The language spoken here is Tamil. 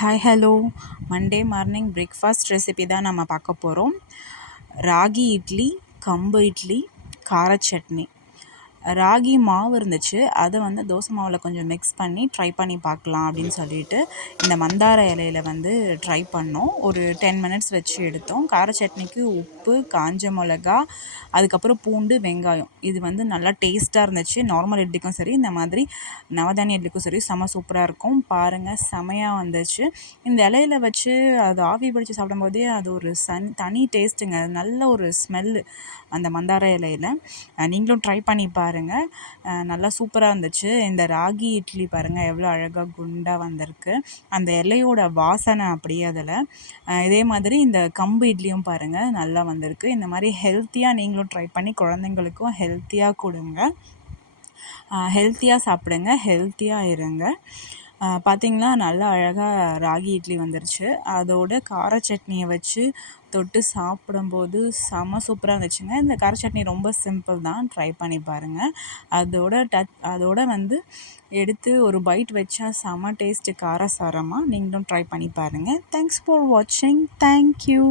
Hi hello Monday morning breakfast recipe தான் நம்ம பார்க்க போகிறோம் ராகி இட்லி கம்பு இட்லி கார சட்னி. ராகி மாவு இருந்துச்சு. அதை வந்து தோசை மாவில் கொஞ்சம் மிக்ஸ் பண்ணி ட்ரை பண்ணி பார்க்கலாம் அப்படின்னு சொல்லிட்டு இந்த மந்தார இலையில வந்து ட்ரை பண்ணோம். ஒரு டென் மினிட்ஸ் வச்சு எடுத்தோம். கார சட்னிக்கு உப்பு காஞ்ச மிளகா அதுக்கப்புறம் பூண்டு வெங்காயம். இது வந்து நல்லா டேஸ்ட்டாக இருந்துச்சு. நார்மல் இட்லிக்கும் சரி இந்த மாதிரி நவதானிய இட்லிக்கும் சரி செம சூப்பராக இருக்கும். பாருங்கள் செமையாக வந்துச்சு. இந்த இலையில வச்சு அது ஆவி பிடிச்சி சாப்பிடும்போதே அது ஒரு சன் தனி டேஸ்ட்டுங்க நல்ல ஒரு ஸ்மெல்லு அந்த மந்தார இலையில. நீங்களும் ட்ரை பண்ணி பாருங்கள் பாருங்கள் நல்லா சூப்பராக இருந்துச்சு. இந்த ராகி இட்லி பாருங்கள் எவ்வளோ அழகாக குண்டாக வந்திருக்கு. அந்த இலையோட வாசனை அப்படியே அதில். இதே மாதிரி இந்த கம்பு இட்லியும் பாருங்கள் நல்லா வந்திருக்கு. இந்த மாதிரி ஹெல்த்தியாக நீங்களும் ட்ரை பண்ணி குழந்தைங்களுக்கும் ஹெல்த்தியாக கொடுங்க. ஹெல்த்தியாக சாப்பிடுங்க ஹெல்த்தியாக இருங்க. பார்த்திங்கன்னா நல்லா அழகாக ராகி இட்லி வந்துருச்சு. அதோட கார சட்னியை வச்சு தொட்டு சாப்பிடும்போது செம சூப்பராக இருந்துச்சுங்க. இந்த கார சட்னி ரொம்ப சிம்பிள் தான். ட்ரை பண்ணி பாருங்கள் அதோட டச் அதோட வந்து எடுத்து ஒரு பைட் வச்சா செம டேஸ்ட்டு காரசாரமாக நீங்களும் ட்ரை பண்ணி பாருங்கள் தேங்க்ஸ் ஃபார் வாட்சிங் தேங்க்யூ